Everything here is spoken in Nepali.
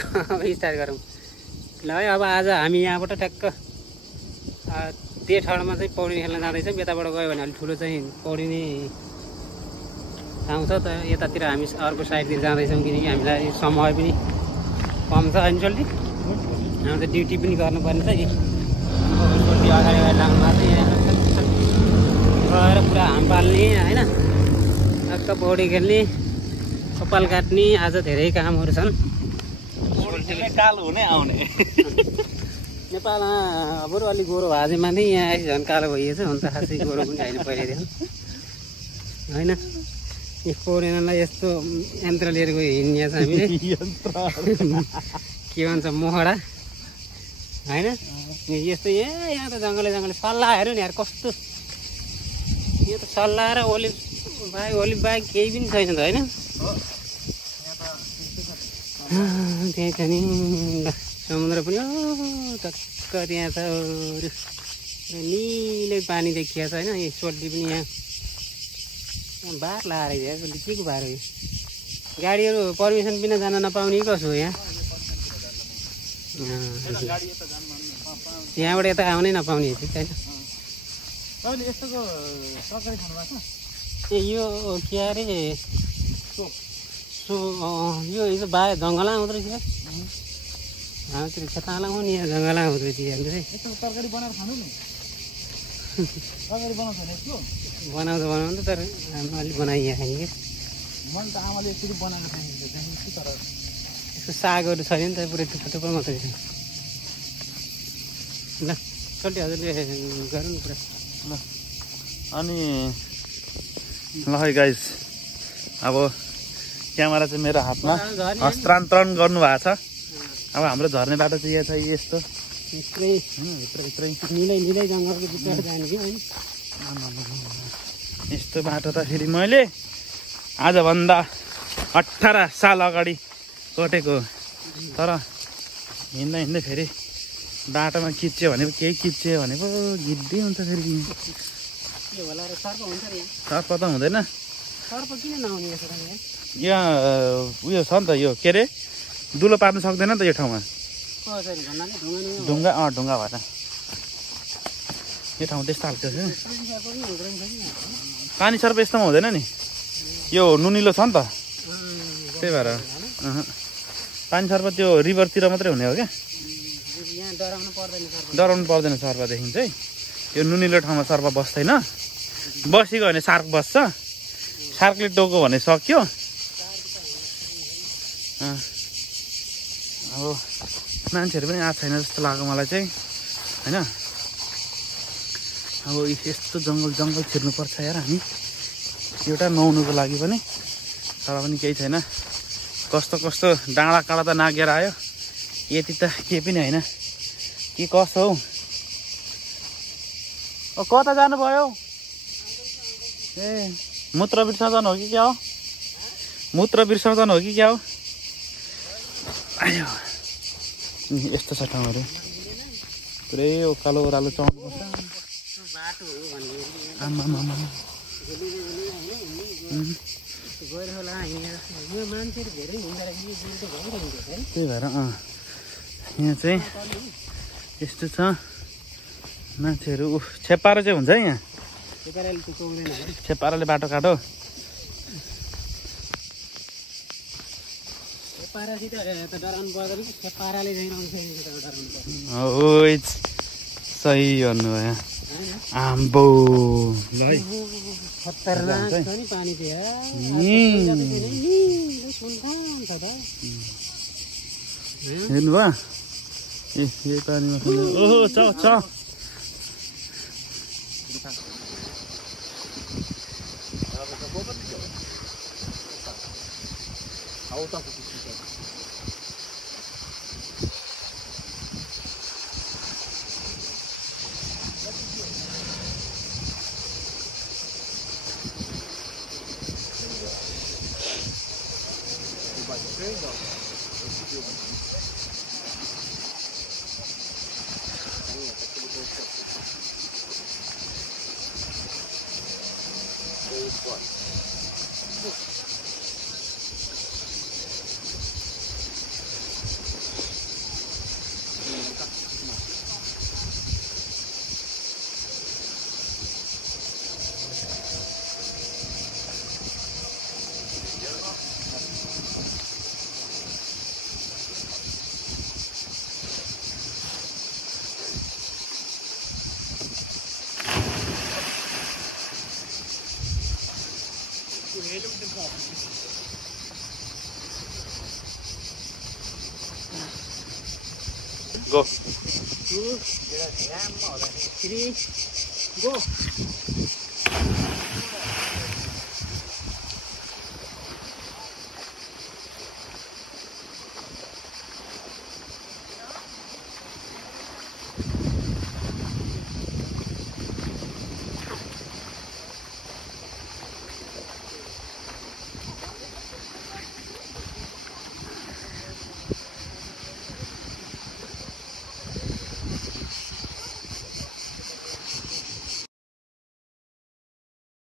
स्टार्ट गरौँ ल है। अब आज हामी यहाँबाट ट्याक्क त्यो ठाउँमा चाहिँ पौडी खेल्न जाँदैछौँ। यताबाट गयो भने अलिक ठुलो चाहिँ पौडी नै ठाउँ छ त यतातिर हामी अर्को साइडतिर जाँदैछौँ किनकि हामीलाई समय पनि कम छ एन्चोल्टी हाम्रो त ड्युटी पनि गर्नुपर्ने छ कि अगाडि अगाडि लाग्नु गएर पुरा हाम पाल्ने होइन टक्क पौडी खेल्ने कपाल काट्ने आज धेरै कामहरू छन्। कालो हुने आउने नेपालमा बरु अलिक गोरो भाजे माथि यहाँ आएपछि झन् कालो भइएछ हुन त खासै गोरो पनि होइन पहिल्यैदेखि होइन। यो पौडेनलाई यस्तो यन्त्र लिएर गयो हिँड्ने छ हामीले के भन्छ मोहडा होइन यस्तो यहाँ त जङ्गलै सल्लाह हेर्नु नि यार कस्तो यो त सल्लाह र ओलिभ बाहेक केही पनि छैन त होइन। त्यही छ नि समुद्र पनि टक्क त्यहाँ छ निलै पानी देखिया छ होइन। सोल्टी पनि यहाँ बार लगाएर के को बार हो यो गाडीहरू पर्मिसन बिना जान नपाउने कसो हो यहाँ यहाँबाट यता आउनै नपाउने छैन। ए यो के अरे यो हिजो बाह्र जङ्गलमा आउँदो रहेछ हाम्रोतिर खेताला हो नि यहाँ जङ्गलमा आउँदो रहेछ यहाँ चाहिँ तरकारी बनाएर खानु नि तरकारी बनाउँछ तर अलिक बनाइ यहाँ खाने कि मैले त आमाले यसरी बनाएर खाइन्छ तर यस्तो सागहरू छैन नि त पुरै थुप्रो मात्रै छ। ल चल्टी हजुरले गरौँ न पुरा ल अनि ल है गाइस अब क्यामेरा चाहिँ मेरो हातमा हस्तान्तरण गर्नुभएको छ। अब हाम्रो झर्ने बाटो चाहिँ यहाँ छ यस्तो भित्रै निलै जङ्गलको भित्र जाने कि होइन यस्तो बाटो त फेरि मैले आजभन्दा 18 साल अगाडि कटेको तर हिँड्दै फेरि बाटोमा किच्यो भने पो केही किच्यो भने पो गिद्दै हुन्छ फेरि सर्प त हुँदैन सर्प किन नआउने यहाँ उयो छ नि त यो के अरे दुलो पार्नु सक्दैन नि त यो ठाउँमा ढुङ्गा भएर यो ठाउँ त्यस्तो खालको छ पानी सर्प यस्तोमा हुँदैन नि यो नुनिलो छ नि त त्यही भएर पानी सर्प त्यो रिभरतिर मात्रै हुने हो क्या डराउनु पर्दैन सर्पदेखि चाहिँ यो नुनिलो ठाउँमा सर्प बस्दैन बसेको भने सार्क बस्छ सार्कले टोक्यो भने सक्यो। अब मान्छेहरू पनि आएको छैन जस्तो लाग्यो मलाई चाहिँ होइन। अब यस्तो जङ्गल छिर्नुपर्छ यार हामी एउटा नुहाउनुको लागि पनि तर पनि केही छैन कस्तो डाँडा काँडा त नागेर आयो यति त केही पनि होइन के कसो हौ कता जानुभयो ए मूत्र विसर्जन हो कि क्या हो मूत्र विसर्जन हो कि क्या हो आयो यस्तो छ ठाउँहरू पुरै उकालो ओह्रालो चढ्नुपर्छ आमा त्यही भएर यहाँ चाहिँ यस्तो छ मान्छेहरू छेपारो चाहिँ हुन्छ है यहाँ छेपारोले बाटो काटो सही भन्नुभयो आम्बो खतरनाक छ नि पानी हेर्नुभयो यही पानीमा ओहो छ गो 2 3 गो